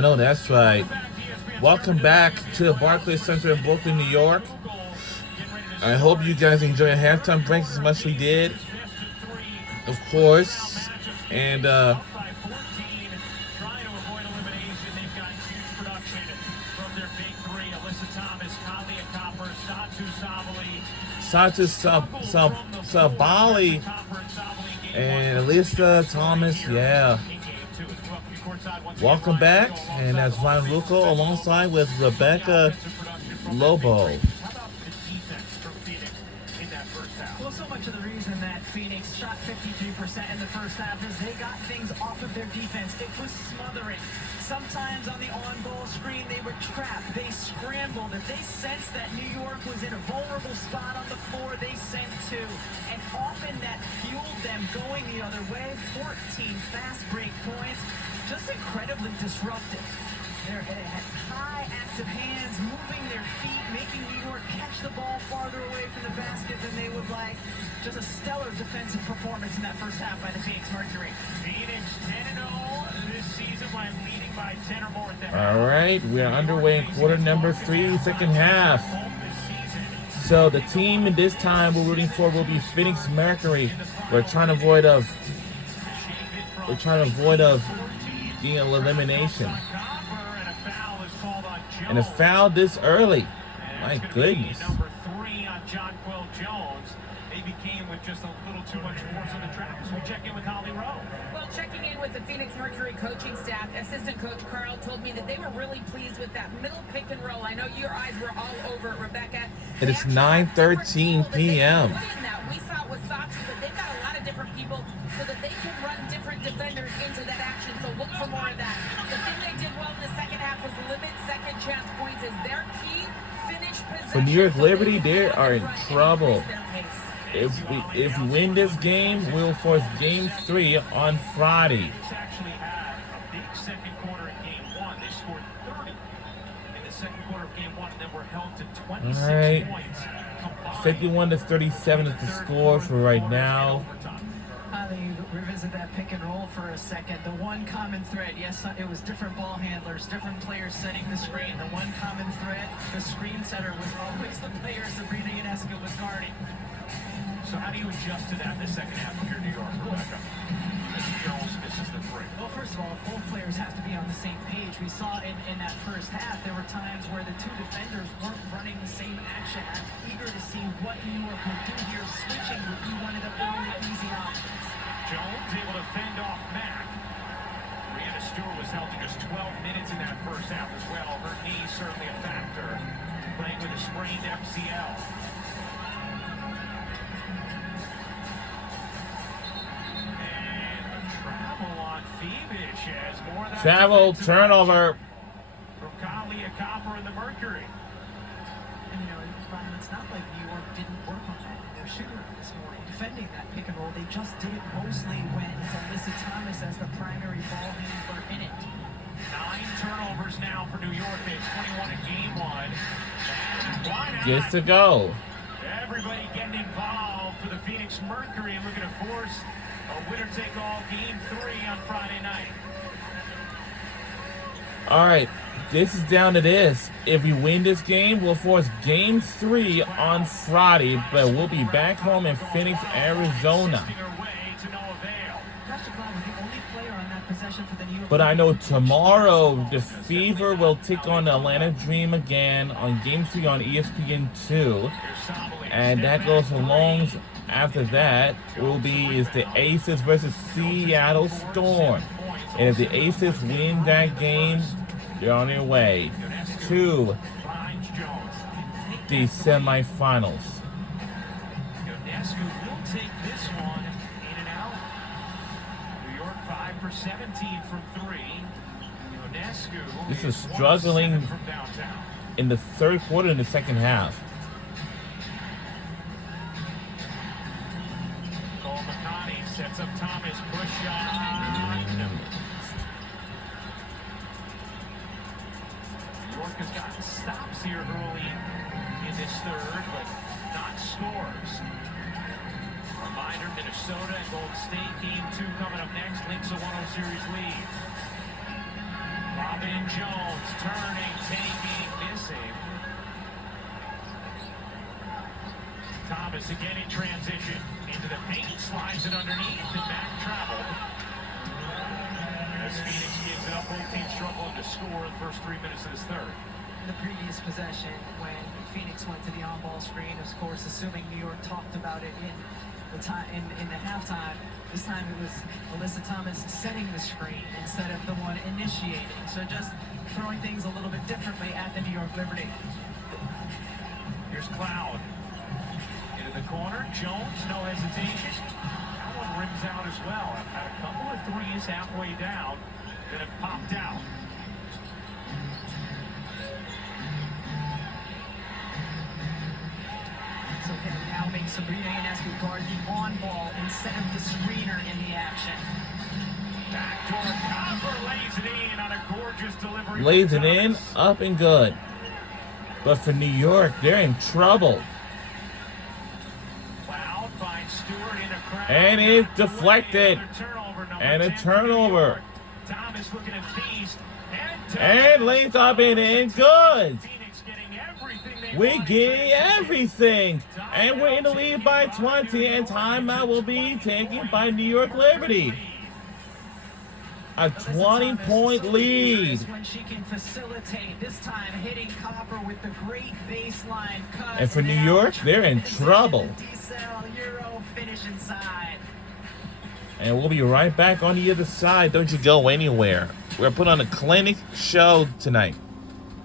I know that's right. Welcome back to the Barclays Center in Brooklyn, New York. I hope you guys enjoy halftime breaks as much as we did, of course. And Satu Sabali and Elisa Thomas, yeah. Welcome back, and that's Ryan Rucco alongside with Rebecca Lobo. Well, so much of the reason that Phoenix shot 53% in the first half is they got things off of their defense. It was smothering. Sometimes on the on-goal screen, they were trapped. They scrambled. If they sensed that New York was in a vulnerable spot on the floor, they sent two. And often that fueled them going the other way. 14 fast break points. Just incredibly disruptive. They had high active hands, moving their feet, making New York catch the ball farther away from the basket than they would like. Just a stellar defensive performance in that first half by the Phoenix Mercury. Phoenix 10-0 this season by leading by 10 or more at the half. All right, we are underway in quarter number 3, second half. So the team in this time we're rooting for will be Phoenix Mercury. We're trying to avoid being an elimination. And a foul this early. My goodness. Number 3 on Jonquel Jones. They became with just a little too much force on the track. So we check in with Holly Rowe. Well, checking in with the Phoenix Mercury coaching staff, assistant coach Carl told me that they were really pleased with that middle pick and roll. I know your eyes were all over it, Rebecca. It is 9:13 p.m. We saw it with Sachi, but they've got a lot of different people so that they can run different defenders into that action. So look for more of that. The thing they did well in the second half was limit second chance points as their key finish possession. For New York Liberty, they are in trouble. If we win this game, we'll force Game 3 on Friday. Actually had a big second quarter in Game 1. They scored 30 in the second quarter of Game 1, and then were held to 26 points. 51-37 is the score for right now. Let me revisit that pick and roll for a second. The one common thread, yes, it was different ball handlers, different players setting the screen. The one common thread, the screen setter was always the player Sabrina Ionescu was guarding. So how do you adjust to that in the second half of your New York, Rebecca? As Jones misses the three. Well, first of all, both players have to be on the same page. We saw in that first half, there were times where the two defenders weren't running the same action. I'm eager to see what New York would do here, switching would be one of the early easy options. Jones able to fend off Mack. Brianna Stewart was held to just 12 minutes in that first half as well. Her knee certainly a factor, playing with a sprained MCL. Travel turnover. From Kalia Copper and the Mercury. And Brian, it's not like New York didn't work on that in their shooting this morning, defending that pick and roll. They just did it mostly when it's Alyssa Thomas as the primary ball handler in it. 9 turnovers now for New York. They had 21 in Game 1. Gets to go. Everybody getting involved for the Phoenix Mercury and looking to force a winner-take-all Game 3 on Friday night. All right, this is down to this. If we win this game, we'll force Game 3 on Friday, but we'll be back home in Phoenix, Arizona. But I know tomorrow the Fever will take on the Atlanta Dream again on Game 3 on ESPN2. And that goes along after that is the Aces versus Seattle Storm. And if the Aces win that game, they're on their way to the semifinals. Ionescu will take this one in and out. New York 5 for 17 from 3. Ionescu This is struggling in the third quarter and the second half. Cole McConney sets up Thomas, push shot. Has gotten stops here early in this third, but not scores. Reminder, Minnesota and Golden State Game 2 coming up next. Lynx a 1-0 series lead. Robin Jones turning, taking, missing. Thomas again in transition. Into the paint, slides it underneath, and back traveled. As Phoenix gives it up, both teams struggling to score in the first 3 minutes of this third. The previous possession when Phoenix went to the on-ball screen, of course, assuming New York talked about it in the halftime. This time it was Alyssa Thomas setting the screen instead of the one initiating. So just throwing things a little bit differently at the New York Liberty. Here's Cloud. Into the corner. Jones, no hesitation. That one rims out as well. I've had a couple of threes halfway down that have popped out. So can now make Sabrina Ionescu guard the on-ball instead of the screener in the action. Backdoor Copper lays it in on a gorgeous delivery. Lays it in, up and good. But for New York, they're in trouble. Cloud finds Stewart in a crowd. And it's deflected. And a turnover. Thomas looking at feast. And lays up and in, good. Phoenix getting everything they We're wanted. getting everything. And we're in the lead by 20, and timeout will be taken by New York Liberty. A 20-point lead. When she can facilitate, this time hitting Copper with the great baseline cut. And for New York, they're in trouble. Diesel Euro finish inside. And we'll be right back on the other side. Don't you go anywhere. We're putting on a clinic show tonight.